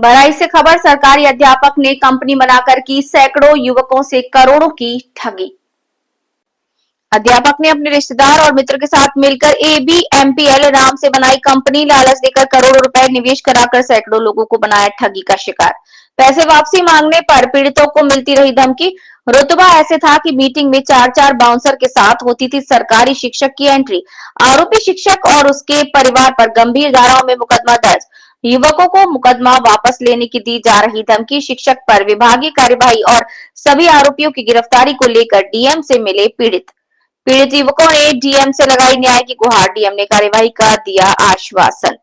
बहराइच से खबर। सरकारी अध्यापक ने कंपनी बनाकर की सैकड़ों युवकों से करोड़ों की ठगी। अध्यापक ने अपने रिश्तेदार और मित्र के साथ मिलकर ABMPL नाम से बनाई कंपनी। लालच देकर करोड़ों रुपए निवेश कराकर सैकड़ों लोगों को बनाया ठगी का शिकार। पैसे वापसी मांगने पर पीड़ितों को मिलती रही धमकी। रुतबा ऐसे था कि मीटिंग में 4-4 बाउंसर के साथ होती थी सरकारी शिक्षक की एंट्री। आरोपी शिक्षक और उसके परिवार पर गंभीर धाराओं में मुकदमा दर्ज। युवकों को मुकदमा वापस लेने की दी जा रही धमकी। शिक्षक पर विभागीय कार्यवाही और सभी आरोपियों की गिरफ्तारी को लेकर डीएम से मिले पीड़ित युवकों ने डीएम से लगाई न्याय की गुहार। डीएम ने कार्यवाही का दिया आश्वासन।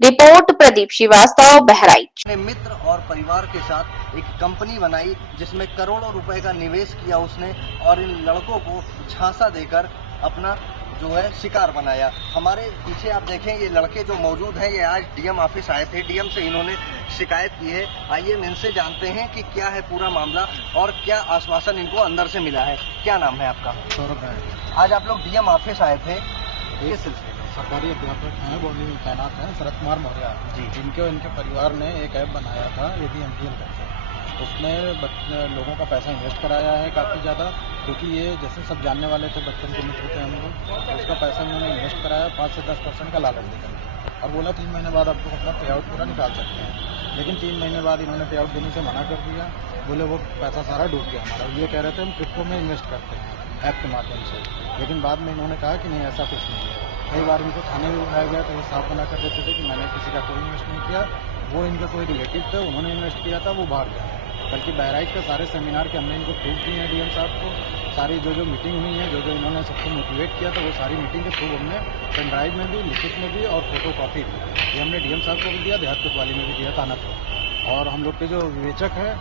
रिपोर्ट प्रदीप श्रीवास्तव, बहराइच। अपने मित्र और परिवार के साथ एक कंपनी बनाई जिसमें करोड़ों रुपए का निवेश किया उसने और इन लड़कों को झांसा देकर अपना जो है शिकार बनाया। हमारे पीछे आप देखें ये लड़के जो मौजूद हैं ये आज डीएम ऑफिस आए थे। डीएम से इन्होंने शिकायत की है। आइए हम इनसे जानते हैं कि क्या है पूरा मामला और क्या आश्वासन इनको अंदर से मिला है। क्या नाम है आपका? सौरभ है। आज आप लोग डीएम ऑफिस आए थे, किस सिलसिले में? सरकारी अध्यापक हैं, बॉडी में तैनात हैं शरद कुमार मौर्य जी। इनके परिवार ने एक ऐप बनाया था ABMPL करके। उसमें लोगों का पैसा इन्वेस्ट कराया है काफ़ी ज़्यादा, क्योंकि ये जैसे सब जानने वाले थे, बच्चों के मित्र थे हम लोग। तो उसका पैसा इन्होंने इन्वेस्ट कराया 5 से 10% का लालच देकर और बोला 3 महीने बाद आप लोग अपना पे आउट पूरा निकाल सकते हैं। लेकिन 3 महीने बाद इन्होंने पे आउट देने से मना कर दिया। बोले वो पैसा सारा डूब गया हमारा। ये कह रहे थे हम क्रिप्टो में इन्वेस्ट करते हैं ऐप के माध्यम से। लेकिन बाद में इन्होंने कहा कि नहीं, ऐसा कुछ नहीं है। कई बार इनको थाने में बुलाया गया तो वो साफ मना कर देते थे कि मैंने किसी का कोई इन्वेस्ट नहीं किया। वो इनके कोई रिलेटिव थे, उन्होंने इन्वेस्ट किया था, वो भाग गया। बल्कि बहराइच के सारे सेमिनार के हमने इनको प्रूफ दिए हैं डीएम साहब को। सारी जो मीटिंग हुई है, जो इन्होंने सबको मोटिवेट किया था, वो सारी मीटिंग के प्रूफ हमने पेन ड्राइव में भी, लिखित में भी और फोटो कॉपी भी। ये हमने डीएम साहब को भी दिया, देहात कोतवाली में भी दिया, थाना को। और हम लोग के जो विवेचक हैं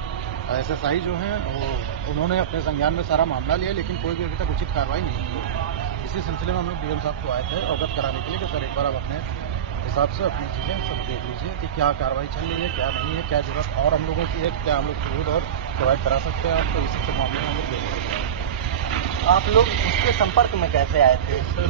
SSI जो हैं वो उन्होंने अपने संज्ञान में सारा मामला लिया, लेकिन कोई भी अभी तक उचित कार्रवाई नहीं की। इसी सिलसिले में हम लोग डीएम साहब को आए थे अवगत कराने के लिए कि सर एक बार आप अपने हिसाब से अपनी चीज़ें सब देख लीजिए कि क्या कार्रवाई चल रही है, क्या नहीं है, क्या जरूरत और हम लोगों की है, क्या हम लोग सबूत और प्रोवाइड करा सकते हैं आपको। इसी के मामले में हम लोग देख रहे हैं। आप लोग उसके संपर्क में कैसे आए थे? सर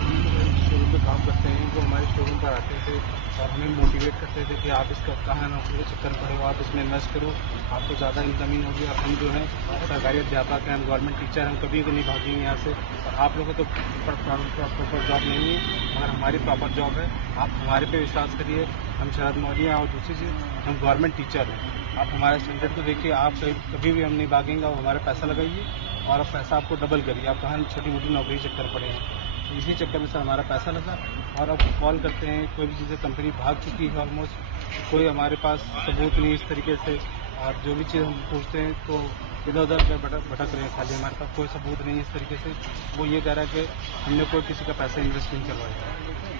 शोरूम में काम करते हैं, जो हमारे शोरूम पर आते थे और हमें मोटिवेट करते थे कि आप इसका कहाँ नौकरी के चक्कर पड़े हो, आप इसमें इन्वेस्ट करो, आपको ज़्यादा इनकमिंग होगी। अब हम जो है सरकारी अध्यापक हैं, हम गवर्नमेंट टीचर, हम कभी भी नहीं भागेंगे यहाँ से। और आप लोगों को तो प्रॉपर जॉब नहीं है, मगर हमारी प्रॉपर जॉब है। आप हमारे पे विश्वास करिए, हम शरद मौर्य हैं। और दूसरी चीज़, हम गवर्नमेंट टीचर हैं। आप हमारे स्टैंडर्ड को देखिए, आप कभी भी हम नहीं भागेंगे। आप हमारे पैसा लगाइए और अब पैसा आपको डबल करिए। आप कहाँ छोटी मोटी नौकरी चक्कर पड़े हैं, इसी चक्कर में सर हमारा पैसा लगा। और अब कॉल करते हैं, कोई भी चीज़ें कंपनी भाग चुकी है ऑलमोस्ट, कोई हमारे पास सबूत नहीं इस तरीके से। और जो भी चीज़ हम पूछते हैं तो इधर उधर भटक रहे हैं, खाली हमारे पास कोई सबूत नहीं इस तरीके से। वो ये कह रहा है कि हमने कोई किसी का पैसा इन्वेस्ट नहीं करवाया।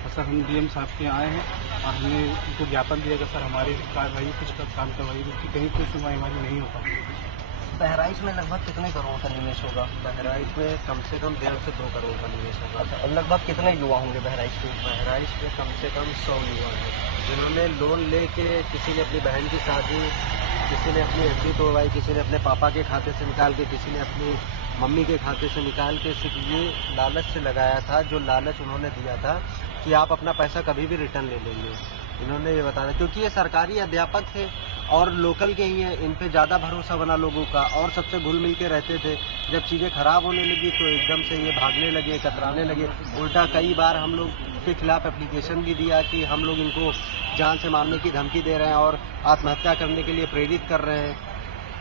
और सर हम डीएम साहब के आए हैं और हमने उनको ज्ञापन दिया कि सर हमारी कार्रवाई कुछ काम करवाई, क्योंकि कहीं कोई सुनवाई हमारी नहीं हो पाती। बहराइच में लगभग कितने करोड़ का निवेश होगा? बहराइच में कम से कम 1.5 से 2 करोड़ का निवेश होगा। अच्छा, लगभग कितने युवा होंगे बहराइच में? बहराइच में कम से कम 100 युवा हैं, जिन्होंने लोन लेके किसी ने अपनी बहन की शादी, किसी ने अपनी FD तोड़वाई, किसी ने अपने पापा के खाते से निकाल के, किसी ने अपनी मम्मी के खाते से निकाल के, सिर्फ ये लालच से लगाया था। जो लालच उन्होंने दिया था कि आप अपना पैसा कभी भी रिटर्न ले लेंगे, इन्होंने ये बताया। क्योंकि ये सरकारी अध्यापक थे और लोकल के ही हैं, इन पे ज़्यादा भरोसा बना लोगों का और सबसे घुल मिल के रहते थे। जब चीज़ें खराब होने लगी तो एकदम से ये भागने लगे, कतराने लगे। उल्टा कई बार हम लोग के खिलाफ एप्लीकेशन भी दिया कि हम लोग इनको जान से मारने की धमकी दे रहे हैं और आत्महत्या करने के लिए प्रेरित कर रहे हैं।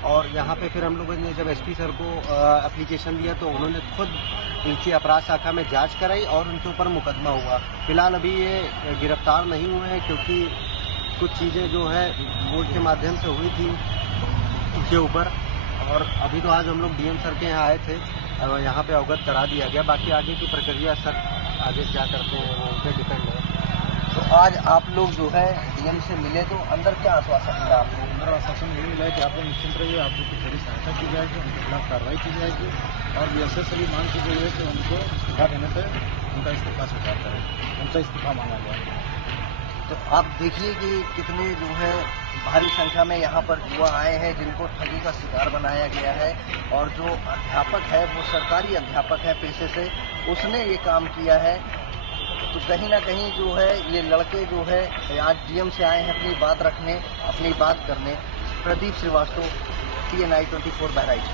और यहाँ पे फिर हम लोगों ने जब SP सर को एप्लीकेशन दिया तो उन्होंने खुद इनकी अपराध शाखा में जांच कराई और उनके ऊपर मुकदमा हुआ। फिलहाल अभी ये गिरफ्तार नहीं हुए हैं, क्योंकि कुछ चीज़ें जो है बोर्ड के माध्यम से हुई थी उनके ऊपर। और अभी तो आज हम लोग डीएम सर के यहाँ आए थे, यहाँ पे अवगत करा दिया गया। बाकी आगे की प्रक्रिया सर आगे क्या करते हैं वो उन पर डिपेंड है। तो आज आप लोग जो है डीएम से मिले तो अंदर क्या आश्वासन मिला आपको? अंदर आश्वासन यही मिला है कि आप लोग निश्चिंत रहिए, आप लोग की पूरी सहायता की जाएगी, उनके खिलाफ कार्रवाई की जाएगी। और विशेष सभी मांग की गई है कि उनको इस्तीफा देने पर उनका इस्तीफा स्वीकार करें, उनसे इस्तीफा मांगा जाए। तो आप देखिए कि कितने जो है भारी संख्या में यहाँ पर युवा आए हैं जिनको ठगी का शिकार बनाया गया है। और जो अध्यापक है वो सरकारी अध्यापक है पेशे से, उसने ये काम किया है। तो कहीं ना कहीं जो है ये लड़के जो है आज डीएम से आए हैं अपनी बात रखने, अपनी बात करने। प्रदीप श्रीवास्तव, TNI 24 बहराइच।